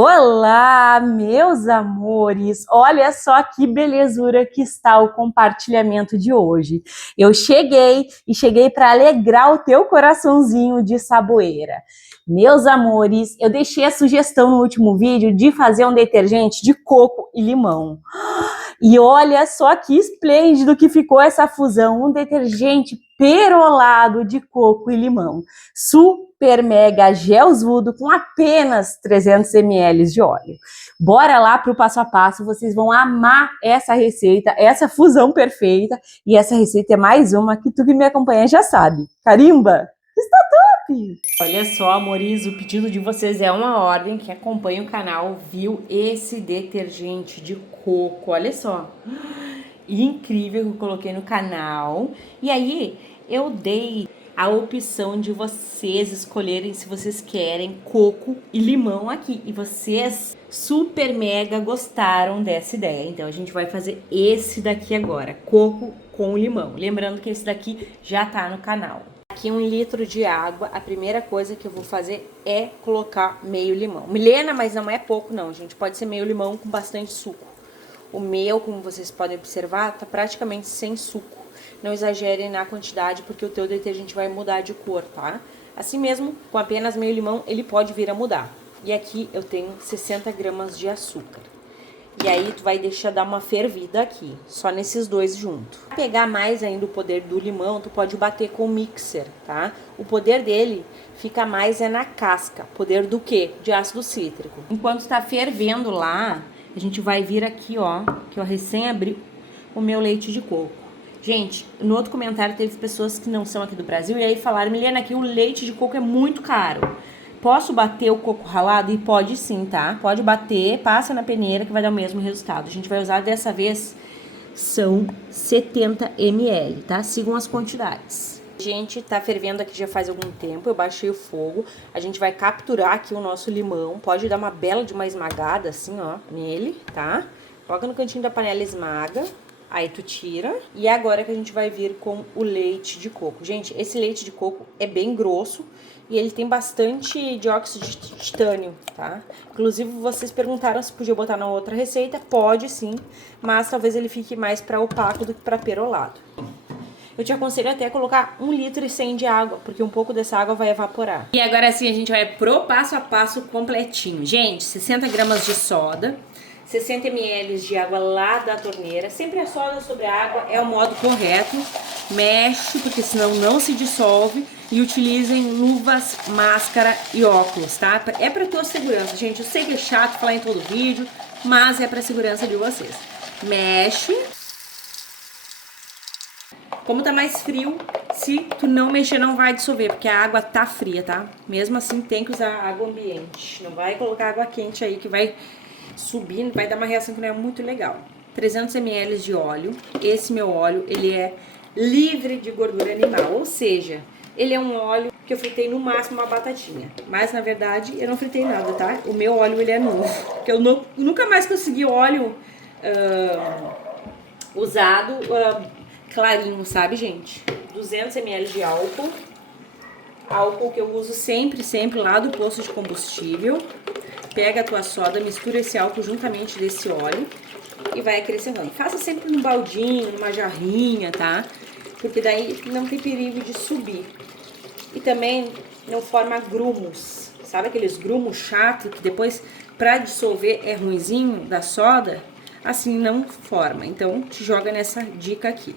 Olá, meus amores! Olha só que belezura que está o compartilhamento de hoje. Eu cheguei para alegrar o teu coraçãozinho de saboeira. Meus amores, eu deixei a sugestão no último vídeo de fazer um detergente de coco e limão. E olha só que esplêndido que ficou essa fusão, um detergente perolado de coco e limão. Super mega gelzudo com apenas 300 ml de óleo. Bora lá para o passo a passo, vocês vão amar essa receita, essa fusão perfeita. E essa receita é mais uma que tu que me acompanha já sabe. Carimba! Está top! Olha só, amores, o pedido de vocês é uma ordem. Quem acompanha o canal viu esse detergente de coco, olha só. Incrível que eu coloquei no canal. E aí, eu dei a opção de vocês escolherem se vocês querem coco e limão aqui. E vocês super mega gostaram dessa ideia. Então, a gente vai fazer esse daqui agora, coco com limão. Lembrando que esse daqui já tá no canal. Aqui 1 litro de água, a primeira coisa que eu vou fazer é colocar meio limão. Milena, mas não é pouco não, gente. Pode ser meio limão com bastante suco. O meu, como vocês podem observar, tá praticamente sem suco. Não exagerem na quantidade, porque o teu detergente vai mudar de cor, tá? Assim mesmo, com apenas meio limão, ele pode vir a mudar. E aqui eu tenho 60 gramas de açúcar. E aí tu vai deixar dar uma fervida aqui, só nesses dois juntos. Pra pegar mais ainda o poder do limão, tu pode bater com o mixer, tá? O poder dele fica mais é na casca. Poder do quê? De ácido cítrico. Enquanto tá fervendo lá, a gente vai vir aqui, ó, que eu recém abri o meu leite de coco. Gente, no outro comentário teve pessoas que não são aqui do Brasil e aí falaram: Milena, aqui o leite de coco é muito caro. Posso bater o coco ralado? E pode sim, tá? Pode bater, passa na peneira que vai dar o mesmo resultado. A gente vai usar dessa vez, são 70 ml, tá? Sigam as quantidades. Gente, tá fervendo aqui já faz algum tempo, eu baixei o fogo. A gente vai capturar aqui o nosso limão. Pode dar uma bela de uma esmagada assim, ó, nele, tá? Coloca no cantinho da panela, esmaga. Aí tu tira. E agora que a gente vai vir com o leite de coco. Gente, esse leite de coco é bem grosso e ele tem bastante dióxido de titânio, tá? Inclusive, vocês perguntaram se podia botar na outra receita. Pode sim, mas talvez ele fique mais para opaco do que para perolado. Eu te aconselho até a colocar 1,1 litro de água, porque um pouco dessa água vai evaporar. E agora sim a gente vai pro passo a passo completinho. Gente, 60 gramas de soda, 60 ml de água lá da torneira. Sempre a soda sobre a água é o modo correto. Mexe, porque senão não se dissolve. E utilizem luvas, máscara e óculos, tá? É pra tua segurança, gente. Eu sei que é chato falar em todo vídeo, mas é pra segurança de vocês. Mexe. Como tá mais frio, se tu não mexer não vai dissolver, porque a água tá fria, tá? Mesmo assim tem que usar água ambiente. Não vai colocar água quente aí que vai subir, vai dar uma reação que não é muito legal. 300 ml de óleo. Esse meu óleo, ele é livre de gordura animal, ou seja, ele é um óleo que eu fritei no máximo uma batatinha. Mas, na verdade, eu não fritei nada, tá? O meu óleo, ele é novo. Porque eu nunca mais consegui óleo usado clarinho, sabe, gente? 200 ml de álcool. Álcool que eu uso sempre lá do posto de combustível. Pega a tua soda, mistura esse álcool juntamente desse óleo e vai acrescentando. Faça sempre num baldinho, numa jarrinha, tá? Porque daí não tem perigo de subir. E também não forma grumos. Sabe aqueles grumos chatos que depois, pra dissolver, é ruinzinho da soda? Assim não forma. Então, te joga nessa dica aqui.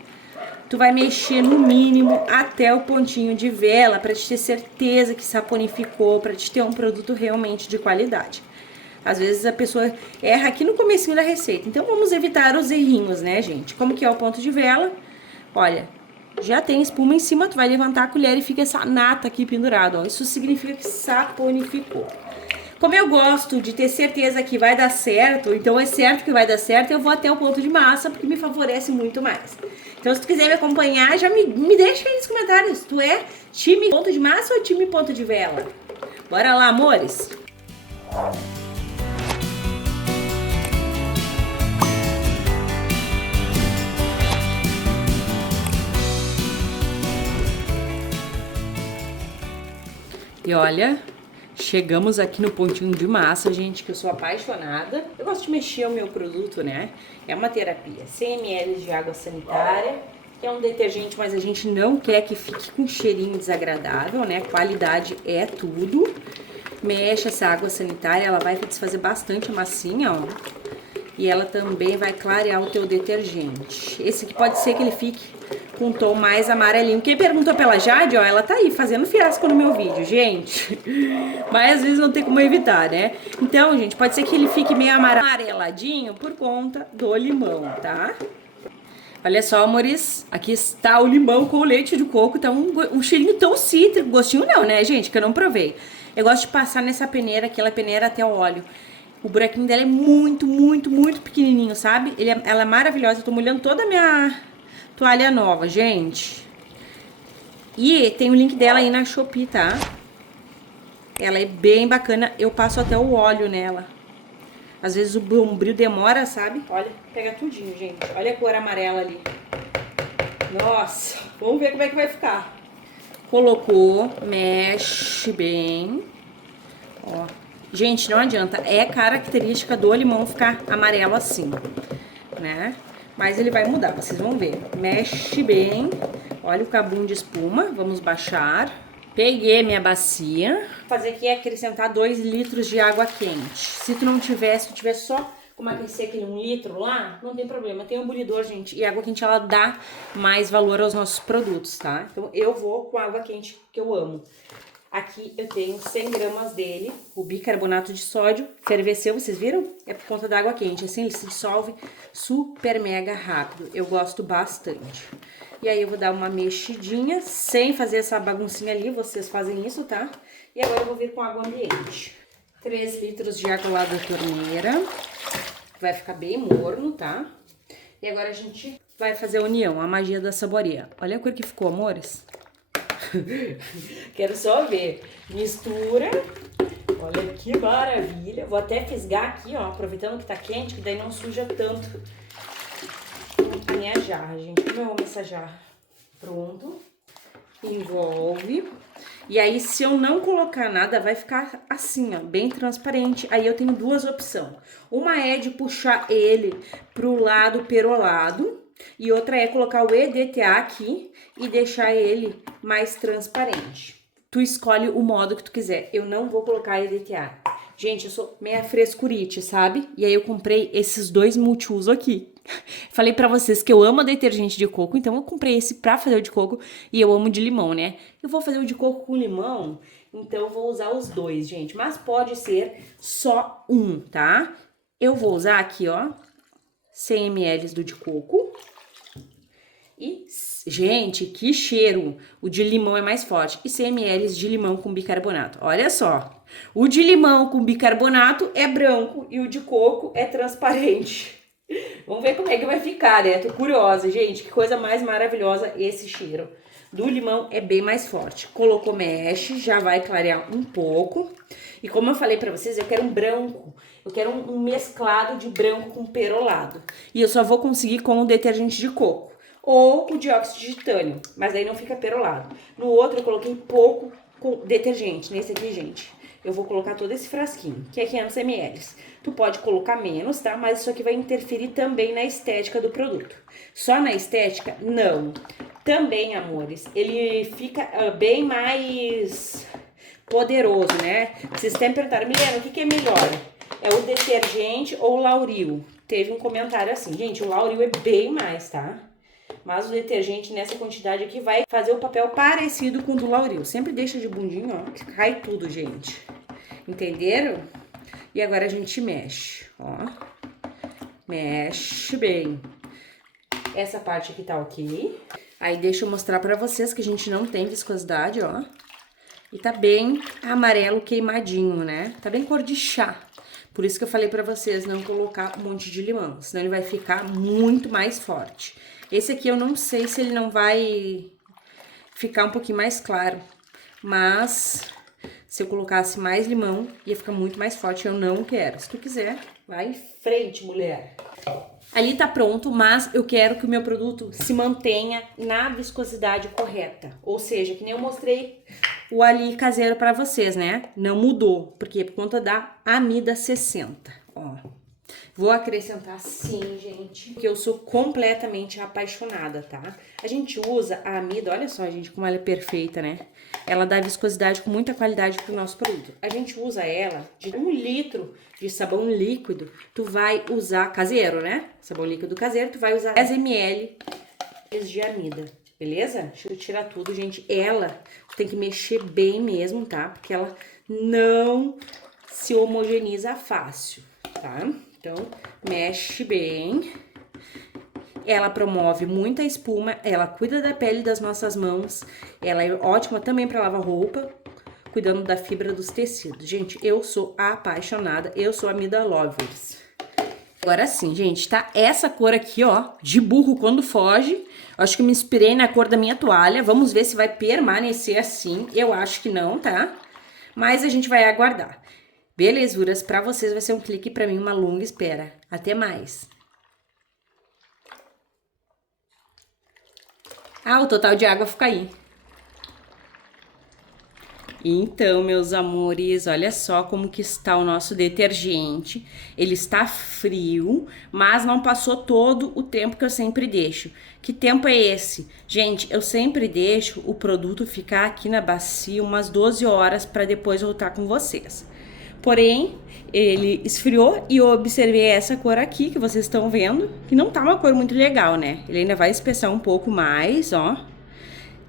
Tu vai mexer no mínimo até o pontinho de vela pra te ter certeza que saponificou, pra te ter um produto realmente de qualidade. Às vezes a pessoa erra aqui no comecinho da receita. Então, vamos evitar os errinhos, né, gente? Como que é o ponto de vela? Olha, já tem espuma em cima, tu vai levantar a colher e fica essa nata aqui pendurada, ó. Isso significa que saponificou. Como eu gosto de ter certeza que vai dar certo, então é certo que vai dar certo, eu vou até o ponto de massa, porque me favorece muito mais. Então, se tu quiser me acompanhar, já me deixa aí nos comentários. Tu é time ponto de massa ou time ponto de vela? Bora lá, amores! E olha, Chegamos aqui no pontinho de massa, gente, que eu sou apaixonada. Eu gosto de mexer o meu produto, né? É uma terapia. 100 ml de água sanitária, que é um detergente, mas a gente não quer que fique com cheirinho desagradável, né? Qualidade é tudo. Mexe essa água sanitária, ela vai desfazer bastante a massinha, ó. E ela também vai clarear o teu detergente. Esse aqui pode ser que ele fique com um tom mais amarelinho. Quem perguntou pela Jade, ó, ela tá aí fazendo fiasco no meu vídeo, gente. Mas às vezes não tem como evitar, né? Então, gente, pode ser que ele fique meio amareladinho por conta do limão, tá? Olha só, amores, aqui está o limão com o leite de coco. Tá um cheirinho tão cítrico, gostinho não, né, gente, que eu não provei. Eu gosto de passar nessa peneira, aquela peneira até o óleo. O buraquinho dela é muito, muito, muito pequenininho, sabe? Ela é maravilhosa. Eu tô molhando toda a minha toalha nova, gente. E tem o link dela aí na Shopee, tá? Ela é bem bacana. Eu passo até o óleo nela. Às vezes o bombril demora, sabe? Olha, pega tudinho, gente. Olha a cor amarela ali. Nossa, vamos ver como é que vai ficar. Colocou, mexe bem. Ó. Gente, não adianta, é característica do limão ficar amarelo assim, né? Mas ele vai mudar, vocês vão ver. Mexe bem, olha o cabum de espuma, vamos baixar. Peguei minha bacia. Vou fazer aqui é acrescentar 2 litros de água quente. Se tu não tiver, se tu tiver só como aquecer aquele 1 litro lá, não tem problema. Tem um bulidor, gente, e a água quente ela dá mais valor aos nossos produtos, tá? Então eu vou com a água quente que eu amo. Aqui eu tenho 100 gramas dele, o bicarbonato de sódio, ferveceu, vocês viram? É por conta da água quente, assim ele se dissolve super mega rápido, eu gosto bastante. E aí eu vou dar uma mexidinha, sem fazer essa baguncinha ali, vocês fazem isso, tá? E agora eu vou vir com água ambiente. 3 litros de água lá da torneira, vai ficar bem morno, tá? E agora a gente vai fazer a união, a magia da saboreia. Olha a cor que ficou, amores. Quero só ver. Mistura. Olha que maravilha. Vou até fisgar aqui, ó, aproveitando que tá quente, que daí não suja tanto a minha jarra, gente. Como eu amo essa jarra. Pronto. Envolve. E aí, se eu não colocar nada, vai ficar assim, ó, bem transparente. Aí eu tenho 2 opções. Uma é de puxar ele pro lado perolado. E outra é colocar o EDTA aqui e deixar ele mais transparente. Tu escolhe o modo que tu quiser. Eu não vou colocar EDTA. Gente, eu sou meia frescurite, sabe? E aí eu comprei esses 2 multiuso aqui. Falei pra vocês que eu amo detergente de coco, então eu comprei esse pra fazer o de coco e eu amo de limão, né? Eu vou fazer o de coco com limão, então eu vou usar os 2, gente. Mas pode ser só um, tá? Eu vou usar aqui, ó, 100 ml do de coco. E, gente, que cheiro! O de limão é mais forte. E 100 ml de limão com bicarbonato. Olha só. O de limão com bicarbonato é branco e o de coco é transparente. Vamos ver como é que vai ficar, né? Tô curiosa, gente. Que coisa mais maravilhosa esse cheiro. Do limão é bem mais forte. Colocou, mexe, já vai clarear um pouco. E como eu falei pra vocês, eu quero um branco. Eu quero um mesclado de branco com perolado. E eu só vou conseguir com o detergente de coco. Ou o dióxido de titânio, mas aí não fica perolado. No outro eu coloquei pouco detergente, nesse aqui, gente. Eu vou colocar todo esse frasquinho, que é 500 ml. Tu pode colocar menos, tá? Mas isso aqui vai interferir também na estética do produto. Só na estética? Não. Também, amores, ele fica bem mais poderoso, né? Vocês até me perguntaram, Milena, o que é melhor? É o detergente ou o Lauril? Teve um comentário assim, gente, o Lauril é bem mais, tá? Mas o detergente nessa quantidade aqui vai fazer o papel parecido com o do Lauril. Sempre deixa de bundinho, ó, que cai tudo, gente. Entenderam? E agora a gente mexe, ó. Mexe bem. Essa parte aqui tá ok. Aí deixa eu mostrar pra vocês que a gente não tem viscosidade, ó. E tá bem amarelo queimadinho, né? Tá bem cor de chá. Por isso que eu falei pra vocês não colocar um monte de limão, senão ele vai ficar muito mais forte. Esse aqui eu não sei se ele não vai ficar um pouquinho mais claro, mas se eu colocasse mais limão, ia ficar muito mais forte, eu não quero. Se tu quiser, vai em frente, mulher. Ali tá pronto, mas eu quero que o meu produto se mantenha na viscosidade correta. Ou seja, que nem eu mostrei o ali caseiro para vocês, né? Não mudou, porque por conta da Amida 60, ó. Vou acrescentar sim, gente, porque eu sou completamente apaixonada, tá? A gente usa a amida, olha só, gente, como ela é perfeita, né? Ela dá viscosidade com muita qualidade pro nosso produto. A gente usa ela de 1 litro de sabão líquido, tu vai usar caseiro, né? Sabão líquido caseiro, tu vai usar 10 ml de amida, beleza? Deixa eu tirar tudo, gente. Ela tem que mexer bem mesmo, tá? Porque ela não se homogeneiza fácil, tá? Então, mexe bem. Ela promove muita espuma, ela cuida da pele das nossas mãos, ela é ótima também para lavar roupa, cuidando da fibra dos tecidos. Gente, eu sou apaixonada, eu sou Amida Lovers. Agora sim, gente, tá essa cor aqui, ó, de burro quando foge. Acho que me inspirei na cor da minha toalha. Vamos ver se vai permanecer assim. Eu acho que não, tá? Mas a gente vai aguardar. Belezuras, pra vocês vai ser um clique, pra mim uma longa espera. Até mais. Ah, o total de água fica aí. Então, meus amores, olha só como que está o nosso detergente. Ele está frio, mas não passou todo o tempo que eu sempre deixo. Que tempo é esse? Gente, eu sempre deixo o produto ficar aqui na bacia umas 12 horas para depois voltar com vocês. Porém, ele esfriou e eu observei essa cor aqui que vocês estão vendo, que não tá uma cor muito legal, né? Ele ainda vai espessar um pouco mais, ó.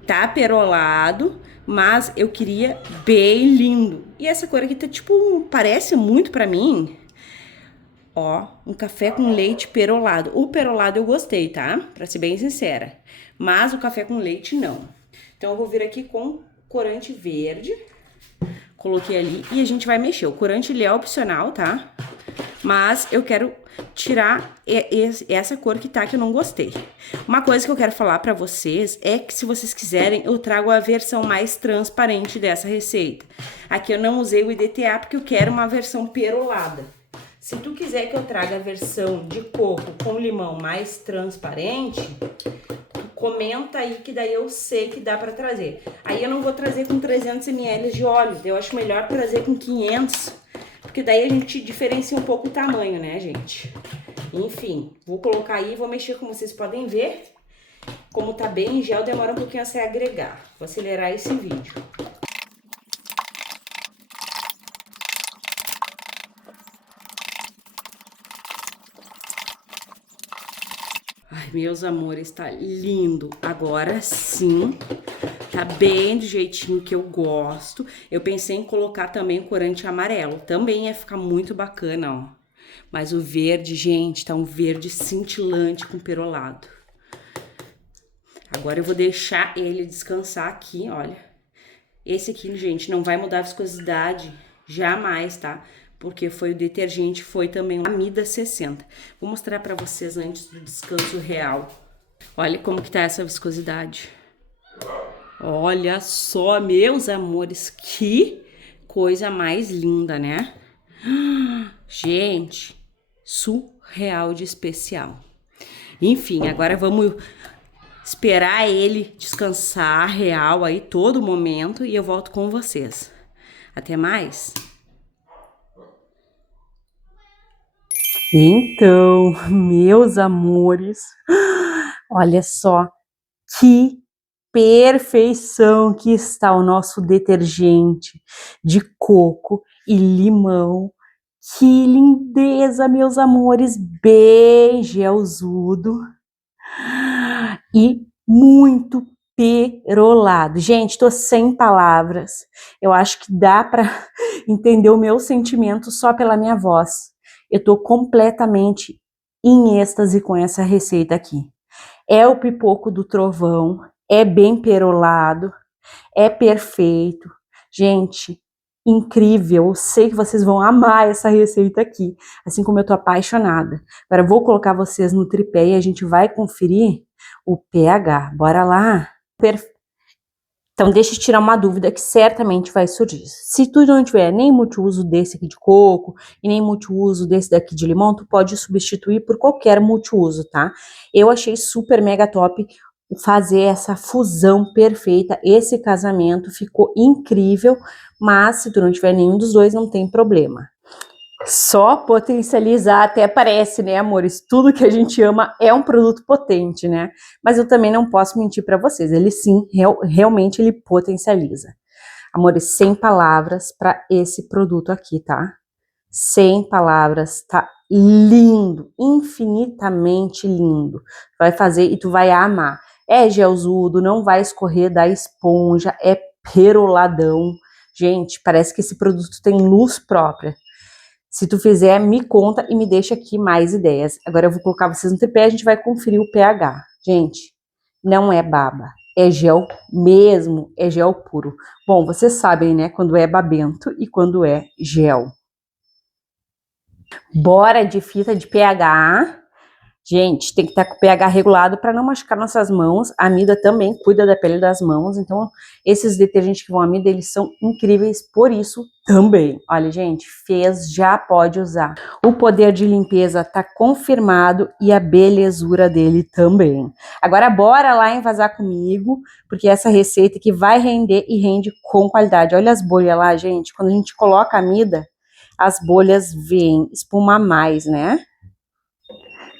Tá perolado, mas eu queria bem lindo. E essa cor aqui tá tipo, parece muito pra mim, ó, um café com leite perolado. O perolado eu gostei, tá? Pra ser bem sincera. Mas o café com leite não. Então eu vou vir aqui com corante verde. Coloquei ali e a gente vai mexer. O corante ele é opcional, tá? Mas eu quero tirar essa cor que tá, que eu não gostei. Uma coisa que eu quero falar pra vocês é que se vocês quiserem, eu trago a versão mais transparente dessa receita. Aqui eu não usei o IDTA porque eu quero uma versão perolada. Se tu quiser que eu traga a versão de coco com limão mais transparente, comenta aí que daí eu sei que dá pra trazer. Aí eu não vou trazer com 300 ml de óleo, eu acho melhor trazer com 500, porque daí a gente diferencia um pouco o tamanho, né, gente? Enfim, vou colocar aí, vou mexer como vocês podem ver. Como tá bem em gel, demora um pouquinho a se agregar. Vou acelerar esse vídeo. Ai, meus amores, tá lindo. Agora sim, tá bem do jeitinho que eu gosto. Eu pensei em colocar também o corante amarelo. Também ia ficar muito bacana, ó. Mas o verde, gente, tá um verde cintilante com perolado. Agora eu vou deixar ele descansar aqui, olha. Esse aqui, gente, não vai mudar a viscosidade jamais, tá? Porque foi o detergente, foi também o Amida 60. Vou mostrar pra vocês antes do descanso real. Olha como que tá essa viscosidade. Olha só, meus amores, que coisa mais linda, né? Gente, surreal de especial. Enfim, agora vamos esperar ele descansar real aí todo momento e eu volto com vocês. Até mais. Então, meus amores, olha só que perfeição que está o nosso detergente de coco e limão. Que lindeza, meus amores, bem gelzudo e muito perolado. Gente, tô sem palavras. Eu acho que dá para entender o meu sentimento só pela minha voz. Eu tô completamente em êxtase com essa receita aqui. É o pipoco do trovão, é bem perolado, é perfeito. Gente, incrível. Eu sei que vocês vão amar essa receita aqui, assim como eu tô apaixonada. Agora eu vou colocar vocês no tripé e a gente vai conferir o pH. Bora lá? Então, deixa eu tirar uma dúvida que certamente vai surgir. Se tu não tiver nem multiuso desse aqui de coco e nem multiuso desse daqui de limão, tu pode substituir por qualquer multiuso, tá? Eu achei super mega top fazer essa fusão perfeita. Esse casamento ficou incrível, mas se tu não tiver nenhum dos dois, não tem problema. Só potencializar, até parece, né, amores? Tudo que a gente ama é um produto potente, né? Mas eu também não posso mentir para vocês. Ele sim, realmente ele potencializa. Amores, sem palavras para esse produto aqui, tá? Sem palavras, tá lindo, infinitamente lindo. Vai fazer e tu vai amar. É gelzudo, não vai escorrer da esponja, é peroladão. Gente, parece que esse produto tem luz própria. Se tu fizer, me conta e me deixa aqui mais ideias. Agora eu vou colocar vocês no tripé, a gente vai conferir o pH. Gente, não é baba, é gel mesmo, é gel puro. Bom, vocês sabem, né, quando é babento e quando é gel. Bora de fita de pH. Gente, tem que estar com o pH regulado para não machucar nossas mãos. A Mida também cuida da pele das mãos, então esses detergentes que vão à Mida, eles são incríveis por isso também. Olha, gente, fez, já pode usar. O poder de limpeza tá confirmado e a belezura dele também. Agora bora lá envasar comigo, porque essa receita que vai render e rende com qualidade. Olha as bolhas lá, gente, quando a gente coloca a Mida, as bolhas vêm espumar mais, né?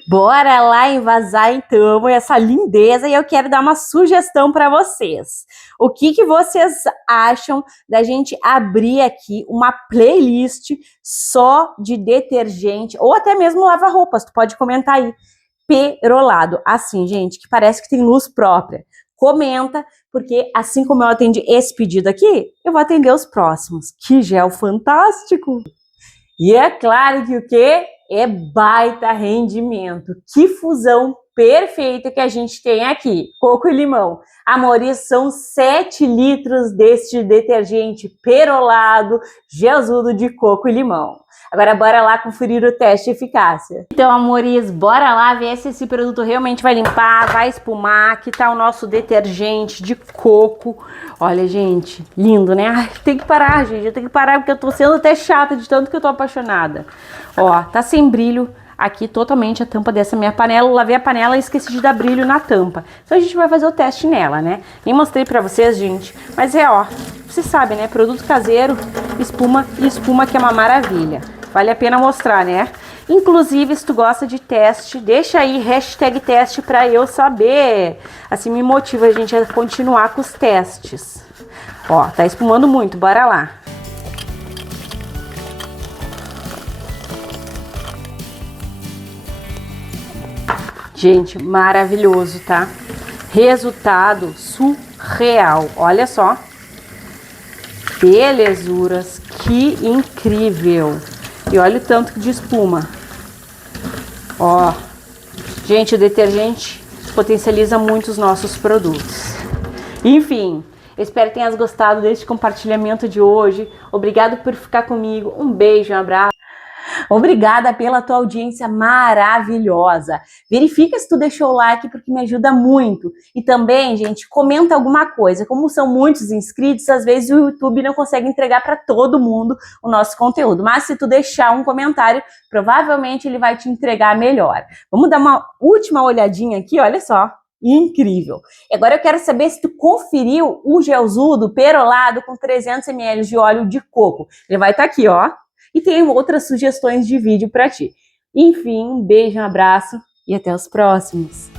Bora lá envasar então essa lindeza e eu quero dar uma sugestão para vocês. O que vocês acham da gente abrir aqui uma playlist só de detergente ou até mesmo lava-roupas? Tu pode comentar aí. Perolado, assim, gente, que parece que tem luz própria. Comenta, porque assim como eu atendi esse pedido aqui, eu vou atender os próximos. Que gel fantástico! E é claro que o quê? É baita rendimento. Que fusão perfeita que a gente tem aqui. Coco e limão. Amores, são 7 litros deste detergente perolado, gelzudo de coco e limão. Agora bora lá conferir o teste de eficácia. Então, amores, bora lá ver se esse produto realmente vai limpar, vai espumar. Aqui tá o nosso detergente de coco. Olha, gente, lindo, né? Ai, tem que parar, gente. Eu tenho que parar porque eu tô sendo até chata de tanto que eu tô apaixonada. Ó, tá sem brilho aqui totalmente a tampa dessa minha panela. Eu lavei a panela e esqueci de dar brilho na tampa. Então a gente vai fazer o teste nela, né? Nem mostrei pra vocês, gente. Mas é, ó, vocês sabem, né? Produto caseiro, espuma e espuma que é uma maravilha. Vale a pena mostrar, né? Inclusive, se tu gosta de teste, deixa aí hashtag teste pra eu saber. Assim me motiva a gente a continuar com os testes. Ó, tá espumando muito, bora lá. Gente, maravilhoso, tá? Resultado surreal. Olha só. Belezuras, que incrível. E olha o tanto de espuma. Ó, gente, o detergente potencializa muito os nossos produtos. Enfim, espero que tenhas gostado deste compartilhamento de hoje. Obrigado por ficar comigo. Um beijo, um abraço. Obrigada pela tua audiência maravilhosa. Verifica se tu deixou o like porque me ajuda muito. E também, gente, comenta alguma coisa. Como são muitos inscritos, às vezes o YouTube não consegue entregar para todo mundo o nosso conteúdo. Mas se tu deixar um comentário, provavelmente ele vai te entregar melhor. Vamos dar uma última olhadinha aqui, olha só. Incrível! Agora eu quero saber se tu conferiu o gelzudo perolado com 300 ml de óleo de coco. Ele vai estar aqui, ó. E tem outras sugestões de vídeo para ti. Enfim, um beijo, um abraço e até os próximos.